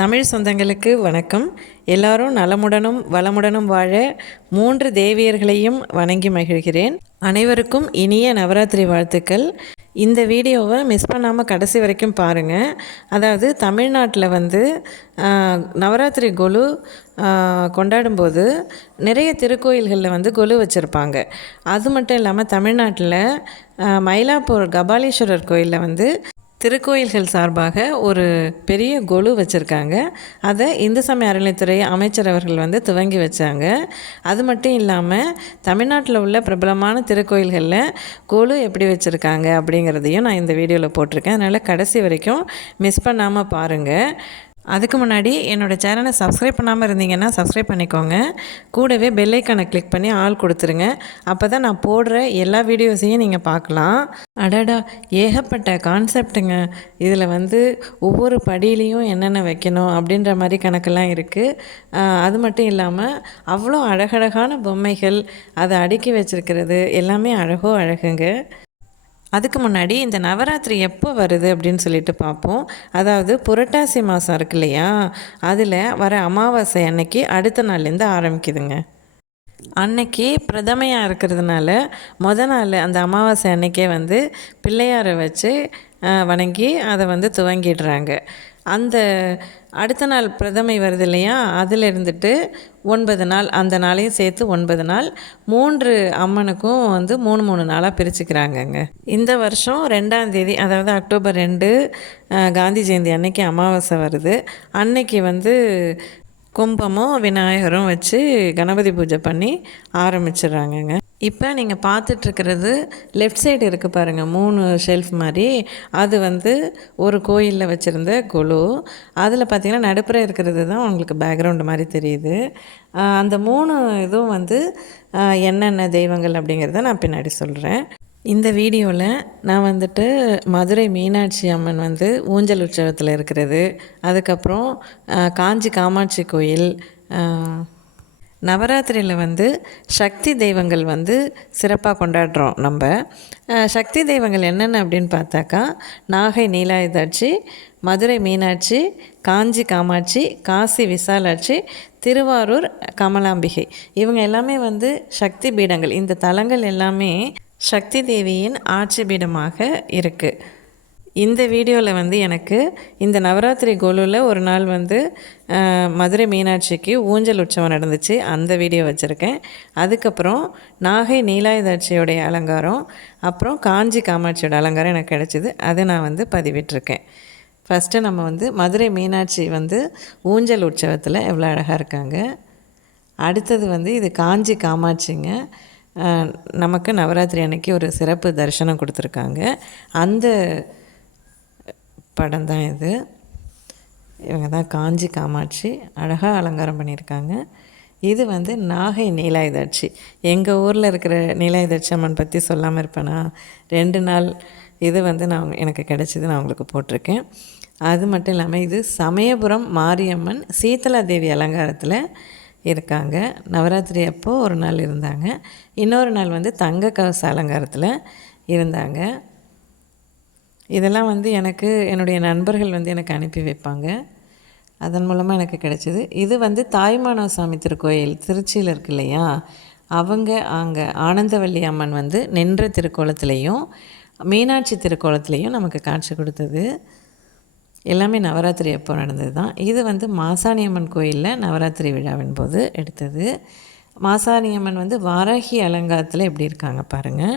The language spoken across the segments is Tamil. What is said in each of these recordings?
தமிழ் சொந்தங்களுக்கு வணக்கம். எல்லாரும் நலமுடனும் வளமுடனும் வாழ மூன்று தேவியர்களையும் வணங்கி மகிழ்கிறேன். அனைவருக்கும் இனிய நவராத்திரி வாழ்த்துக்கள். இந்த வீடியோவை மிஸ் பண்ணாமல் கடைசி வரைக்கும் பாருங்கள் அதாவது தமிழ்நாட்டில் வந்து நவராத்திரி கொலு கொண்டாடும்போது நிறைய திருக்கோயில்களில் வந்து கொலு வச்சுருப்பாங்க. அது மட்டும் இல்லாமல் தமிழ்நாட்டில் மயிலாப்பூர் கபாலீஸ்வரர் கோயிலில் வந்து திருக்கோயில்கள் சார்பாக ஒரு பெரிய கொலு வச்சுருக்காங்க. அதை இந்து சமய அறநிலைத்துறை அமைச்சர் அவர்கள் வந்து துவங்கி வச்சாங்க. அது மட்டும் இல்லாமல் தமிழ்நாட்டில் உள்ள பிரபலமான திருக்கோயில்களில் கொலு எப்படி வச்சுருக்காங்க அப்படிங்கிறதையும் நான் இந்த வீடியோவில் போட்டிருக்கேன். அதனால் கடைசி வரைக்கும் மிஸ் பண்ணாமல் பாருங்கள் அதுக்கு முன்னாடி என்னோடய சேனலை சப்ஸ்கிரைப் பண்ணாமல் இருந்தீங்கன்னா சப்ஸ்கிரைப் பண்ணிக்கோங்க. கூடவே பெல்லைக்கானை கிளிக் பண்ணி ஆள் கொடுத்துருங்க. அப்போ தான் நான் போடுற எல்லா வீடியோஸையும் நீங்கள் பார்க்கலாம். அடடா ஏகப்பட்ட கான்செப்ட்டுங்க இதில் வந்து ஒவ்வொரு படியிலையும் என்னென்ன வைக்கணும் அப்படின்ற மாதிரி கணக்கெல்லாம் இருக்குது அது மட்டும் இல்லாமல் அவ்வளோ அழகழகான பொம்மைகள் அதை அடுக்கி வச்சிருக்கிறது எல்லாமே அழகோ அழகுங்க. அதுக்கு முன்னாடி இந்த நவராத்திரி எப்போ வருது அப்படின்னு சொல்லிட்டு பார்ப்போம். அதாவது புரட்டாசி மாதம் இருக்கு இல்லையா? அதில் வர அமாவாசை அன்னைக்கு அடுத்த நாள்லேருந்து ஆரம்பிக்குதுங்க. அன்னைக்கு பிரதமையாக இருக்கிறதுனால மொதல் நாள் அந்த அமாவாசை அன்னைக்கே வந்து பிள்ளையாரை வச்சு வணங்கி அதை வந்து துவங்கிடுறாங்க. அந்த அடுத்த நாள் பிரதமை வருது இல்லையா? அதில் இருந்துட்டு ஒன்பது நாள் அந்த நாளையும் சேர்த்து ஒன்பது நாள். மூன்று அம்மனுக்கும் வந்து மூணு மூணு நாளாக பிரிச்சுக்கிறாங்கங்க. இந்த வருஷம் ரெண்டாம் தேதி அதாவது அக்டோபர் ரெண்டு காந்தி ஜெயந்தி அன்னைக்கு அமாவாசை வருது. அன்னைக்கு வந்து கும்பமும் விநாயகரும் வச்சு கணபதி பூஜை பண்ணி ஆரம்பிச்சிடுறாங்கங்க. இப்போ நீங்கள் பார்த்துட்ருக்கிறது லெஃப்ட் சைடு இருக்குது பாருங்கள் மூணு ஷெல்ஃப் மாதிரி அது வந்து ஒரு கோயிலில் வச்சுருந்த கொலு அதில் பார்த்திங்கன்னா நடுப்புற இருக்கிறது தான் உங்களுக்கு பேக்ரவுண்டு மாதிரி தெரியுது. அந்த மூணு இதுவும் வந்து என்னென்ன தெய்வங்கள் அப்படிங்கிறத நான் பின்னாடி சொல்கிறேன் இந்த வீடியோவில் நான் வந்துட்டு மதுரை மீனாட்சி அம்மன் வந்து ஊஞ்சல் உற்சவத்தில் இருக்கிறது. அதுக்கப்புறம் காஞ்சி காமாட்சி கோயில் நவராத்திரியில் வந்து சக்தி தெய்வங்கள் வந்து சிறப்பாக கொண்டாடுறோம் நம்ம. சக்தி தெய்வங்கள் என்னென்ன அப்படின்னு பார்த்தாக்கா நாகை நீலாயுதாட்சி மதுரை மீனாட்சி காஞ்சி காமாட்சி காசி விசாலாட்சி திருவாரூர் கமலாம்பிகை. இவங்க எல்லாமே வந்து சக்தி பீடங்கள். இந்த தலங்கள் எல்லாமே சக்தி தேவியின் ஆட்சி பீடமாக இருக்குது இந்த வீடியோவில் வந்து எனக்கு இந்த நவராத்திரி கோலுவில் ஒரு நாள் வந்து மதுரை மீனாட்சிக்கு ஊஞ்சல் உற்சவம் நடந்துச்சு. அந்த வீடியோ வச்சுருக்கேன். அதுக்கப்புறம் நாகை நீலாயுதாட்சியோடைய அலங்காரம் அப்புறம் காஞ்சி காமாட்சியோட அலங்காரம் எனக்கு கிடச்சிது. அதை நான் வந்து பதிவிட்டிருக்கேன். ஃபஸ்ட்டு நம்ம வந்து மதுரை மீனாட்சி வந்து ஊஞ்சல் உற்சவத்தில் எவ்வளோ அழகாக இருக்காங்க. அடுத்தது வந்து இது காஞ்சி காமாட்சிங்க. நமக்கு நவராத்திரி அன்னைக்கு ஒரு சிறப்பு தரிசனம் கொடுத்துருக்காங்க. அந்த படம் தான் இது. இவங்க தான் காஞ்சி காமாட்சி. அழகாக அலங்காரம் பண்ணியிருக்காங்க. இது வந்து நாகை நீலாயுதாட்சி எங்கள் ஊரில் இருக்கிற நீலாயுதாட்சி அம்மன் பற்றி சொல்லாமல் இருப்பேனா? ரெண்டு நாள் இது வந்து நான் எனக்கு கிடைச்சிது நான் உங்களுக்கு போட்டிருக்கேன். அது மட்டும் இல்லாமல் இது சமயபுரம் மாரியம்மன் சீதலா தேவி அலங்காரத்தில் இருக்காங்க. நவராத்திரி அப்போது ஒரு நாள் இருந்தாங்க. இன்னொரு நாள் வந்து தங்க கவச அலங்காரத்தில் இருந்தாங்க. இதெல்லாம் வந்து எனக்கு என்னுடைய நண்பர்கள் வந்து எனக்கு அனுப்பி வைப்பாங்க. அதன் மூலமாக எனக்கு கிடைச்சிது. இது வந்து தாய்மானவ சாமி திருக்கோயில் திருச்சியில் இருக்கு இல்லையா? அவங்க அங்கே ஆனந்தவல்லி அம்மன் வந்து நின்ற திருக்கோலத்திலையும் மீனாட்சி திருக்கோலத்திலையும் நமக்கு காட்சி கொடுத்தது. எல்லாமே நவராத்திரி எப்போ நடந்தது தான் இது வந்து மாசாணி அம்மன் கோயிலில் நவராத்திரி விழாவின் போது எடுத்தது. மாசாணி அம்மன் வந்து வாராகி அலங்காரத்தில் எப்படி இருக்காங்க பாருங்கள்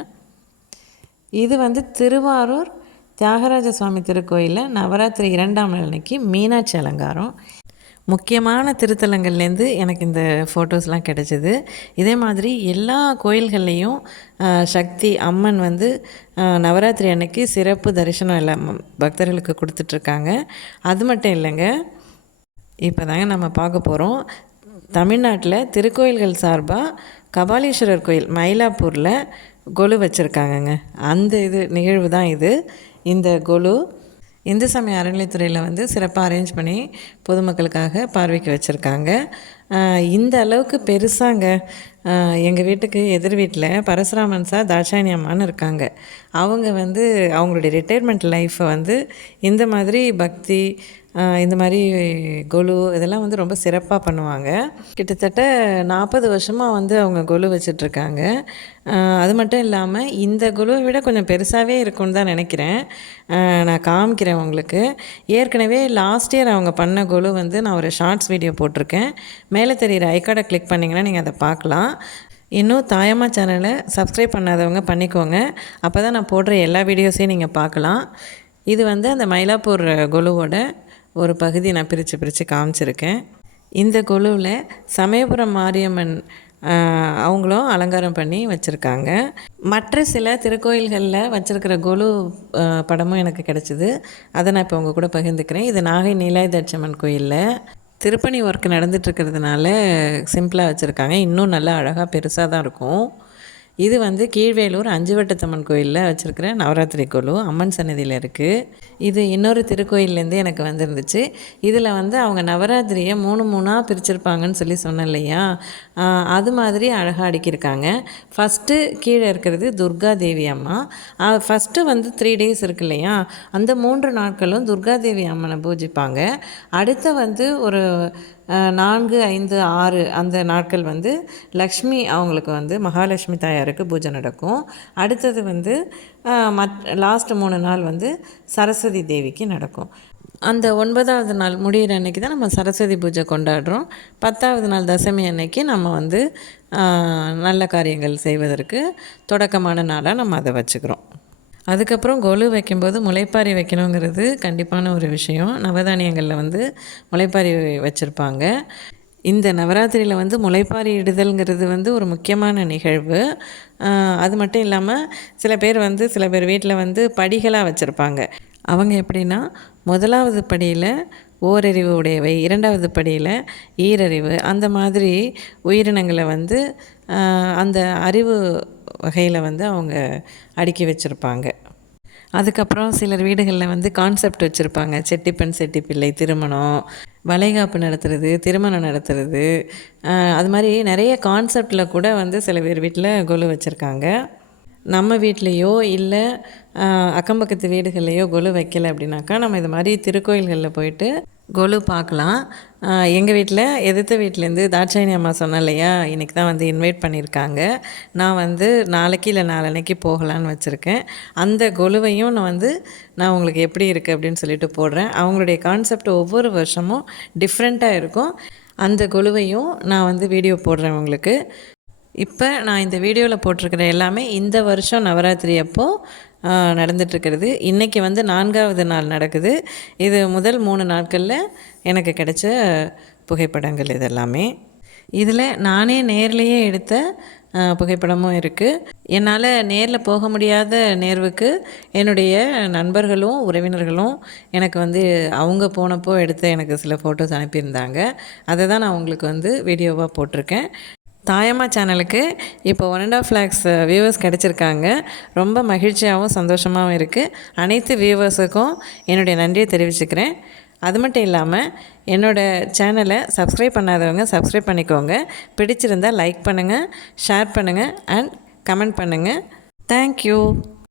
இது வந்து திருவாரூர் தியாகராஜ சுவாமி திருக்கோயிலில் நவராத்திரி இரண்டாம் நாள் அன்னைக்கு மீனாட்சி அலங்காரம். முக்கியமான திருத்தலங்கள்லேருந்து எனக்கு இந்த ஃபோட்டோஸ்லாம் கிடச்சிது. இதே மாதிரி எல்லா கோயில்கள்லேயும் சக்தி அம்மன் வந்து நவராத்திரி அன்னைக்கு சிறப்பு தரிசனம் எல்லாம் பக்தர்களுக்கு கொடுத்துட்ருக்காங்க. அது மட்டும் இல்லைங்க இப்போ தாங்க நம்ம பார்க்க போகிறோம் தமிழ்நாட்டில் திருக்கோயில்கள் சார்பாக கபாலீஸ்வரர் கோயில் மயிலாப்பூரில் கொலு வச்சுருக்காங்கங்க. அந்த இது நிகழ்வு தான் இது. இந்த கொலு இந்து சமய அறநிலைத்துறையில் வந்து சிறப்பாக அரேஞ்ச் பண்ணி பொதுமக்களுக்காக பார்வைக்கு வச்சுருக்காங்க. இந்த அளவுக்கு பெருசாங்க. எங்கள் வீட்டுக்கு எதிர் வீட்டில் பரசுராமன் சார் தாட்சாயணி அம்மான்னு இருக்காங்க. அவங்க வந்து அவங்களுடைய ரிட்டையர்மெண்ட் லைஃப்பை வந்து இந்த மாதிரி பக்தி இந்த மாதிரி கொலு இதெல்லாம் வந்து ரொம்ப சிறப்பாக பண்ணுவாங்க. கிட்டத்தட்ட நாற்பது வருஷமாக வந்து அவங்க கொலு வச்சிட்ருக்காங்க. அது மட்டும் இல்லாமல் இந்த குழுவை விட கொஞ்சம் பெருசாகவே இருக்கும்னு தான் நினைக்கிறேன். நான் காமிக்கிறேன் உங்களுக்கு. ஏற்கனவே லாஸ்ட் இயர் அவங்க பண்ண குழு வந்து நான் ஒரு ஷார்ட்ஸ் வீடியோ போட்டிருக்கேன். மேலே தெரிகிற ஐக்கார்டை கிளிக் பண்ணிங்கன்னா நீங்கள் அதை பார்க்கலாம். இன்னும் தாயம்மா சேனலை சப்ஸ்கிரைப் பண்ணாதவங்க பண்ணிக்கோங்க. அப்போ தான் நான் போடுற எல்லா வீடியோஸையும் நீங்கள் பார்க்கலாம். இது வந்து அந்த மயிலாப்பூர் கொலுவோட ஒரு பகுதி நான் பிரித்து பிரித்து காமிச்சிருக்கேன். இந்த கொலுவில் சமயபுரம் மாரியம்மன் அவங்களும் அலங்காரம் பண்ணி வச்சுருக்காங்க. மற்ற சில திருக்கோயில்களில் வச்சுருக்கிற கொலு படமும் எனக்கு கிடச்சிது. அதை நான் இப்போ உங்கள் கூட பகிர்ந்துக்கிறேன். இது நாகை நீலாயுதட்சம்மன் கோயிலில். திருப்பணி ஒர்க் நடந்துகிட்ருக்கிறதுனால சிம்பிளாக வச்சுருக்காங்க. இன்னும் நல்லா அழகாக பெருசாக தான் இருக்கும். இது வந்து கீழ்வேலூர் அஞ்சுவட்டத்தம்மன் கோயிலில் வச்சுருக்கிற நவராத்திரி குழு அம்மன் சன்னதியில் இருக்குது இது இன்னொரு திருக்கோயிலேருந்து எனக்கு வந்திருந்துச்சு. இதில் வந்து அவங்க நவராத்திரியை மூணு மூணாக பிரிச்சிருப்பாங்கன்னு சொல்லி சொன்னேன் இல்லையா? அது மாதிரி அழகாக அடுக்கியிருக்காங்க. ஃபஸ்ட்டு கீழே இருக்கிறது துர்கா தேவி அம்மா ஃபஸ்ட்டு வந்து த்ரீ டேஸ் இருக்கு இல்லையா? அந்த மூன்று நாட்களும் துர்கா தேவி அம்மனை பூஜிப்பாங்க. அடுத்த வந்து ஒரு நான்கு ஐந்து ஆறு அந்த நாட்கள் வந்து லக்ஷ்மி அவங்களுக்கு வந்து மகாலட்சுமி தாயாருக்கு பூஜை நடக்கும். அடுத்தது வந்து மத் லாஸ்ட் மூணு நாள் வந்து சரஸ்வதி தேவிக்கு நடக்கும். அந்த ஒன்பதாவது நாள் முடியிற அன்னைக்கு தான் நம்ம சரஸ்வதி பூஜை கொண்டாடுறோம். பத்தாவது நாள் தசமி அன்னைக்கு நம்ம வந்து நல்ல காரியங்கள் செய்வதற்கு தொடக்கமான நாளாக நம்ம அதை வச்சுக்கிறோம். அதுக்கப்புறம் கொலு வைக்கும்போது முளைப்பாரி வைக்கணுங்கிறது கண்டிப்பான ஒரு விஷயம். நவதானியங்களில் வந்து முளைப்பாரி வச்சுருப்பாங்க. இந்த நவராத்திரியில் வந்து முளைப்பாரி இடுதல்ங்கிறது வந்து ஒரு முக்கியமான நிகழ்வு. அது மட்டும் இல்லாமல் சில பேர் வந்து சில பேர் வீட்டில் வந்து படிகளாக வச்சுருப்பாங்க. அவங்க எப்படின்னா முதலாவது படியில் ஓரறிவு உடையவை இரண்டாவது படியில் ஈரறிவு அந்த மாதிரி உயிரினங்களை வந்து அந்த அறிவு வகையில் வந்து அவங்க அடுக்கி வச்சுருப்பாங்க. அதுக்கப்புறம் சிலர் வீடுகளில் வந்து கான்செப்ட் வச்சுருப்பாங்க. செட்டிப்பெண் செட்டிப்பிள்ளை திருமணம் வளைகாப்பு நடத்துறது திருமணம் நடத்துறது. அது மாதிரி நிறைய கான்செப்டில் கூட வந்து சில பேர் வீட்டில் கொலு வச்சுருக்காங்க. நம்ம வீட்லேயோ இல்லை அக்கம் பக்கத்து கொலு வைக்கலை அப்படின்னாக்கா நம்ம இது மாதிரி திருக்கோயில்களில் போயிட்டு கொலு பார்க்கலாம். எங்கள் வீட்டில் எதிர்த்த வீட்டிலேருந்து தாட்சாயணி அம்மா சொன்னேன் இல்லையா இன்றைக்கி தான் வந்து இன்வைட் பண்ணியிருக்காங்க நான் வந்து நாளைக்கு இல்லை நாளன்னைக்கு போகலான்னு வச்சுருக்கேன். அந்த கொலுவையும் நான் வந்து நான் உங்களுக்கு எப்படி இருக்குது அப்படின்னு சொல்லிட்டு போடுறேன். அவங்களுடைய கான்செப்ட் ஒவ்வொரு வருஷமும் டிஃப்ரெண்ட்டாக இருக்கும். அந்த கொலுவையும் நான் வந்து வீடியோ போடுறேன் உங்களுக்கு. இப்போ நான் இந்த வீடியோவில் போட்டிருக்கிற எல்லாமே இந்த வருஷம் நவராத்திரி அப்போது நடந்துட்டுருக்கிறது. இன்றைக்கி வந்து நான்காவது நாள் நடக்குது. இது முதல் மூணு நாட்களில் எனக்கு கிடைச்ச புகைப்படங்கள் இதெல்லாமே. இதில் நானே நேர்லேயே எடுத்த புகைப்படமும் இருக்குது என்னால் நேரில் போக முடியாத நேர்வுக்கு என்னுடைய நண்பர்களும் உறவினர்களும் எனக்கு வந்து அவங்க போனப்போ எடுத்த எனக்கு சில ஃபோட்டோஸ் அனுப்பியிருந்தாங்க. அதை தான் நான் உங்களுக்கு வந்து வீடியோவாக போட்டிருக்கேன். தாயம்மா சேனலுக்கு இப்போ one and half lakhs viewers கிடச்சிருக்காங்க. ரொம்ப மகிழ்ச்சியாகவும் சந்தோஷமாகவும் இருக்குது அனைத்து வியூவர்ஸுக்கும் என்னுடைய நன்றியை தெரிவிச்சுக்கிறேன். அது மட்டும் இல்லாமல் என்னோடய சேனலை சப்ஸ்கிரைப் பண்ணாதவங்க சப்ஸ்கிரைப் பண்ணிக்கோங்க. பிடிச்சிருந்தால் லைக் பண்ணுங்கள் ஷேர் பண்ணுங்கள் அண்ட் கமெண்ட் பண்ணுங்கள் தேங்க்யூ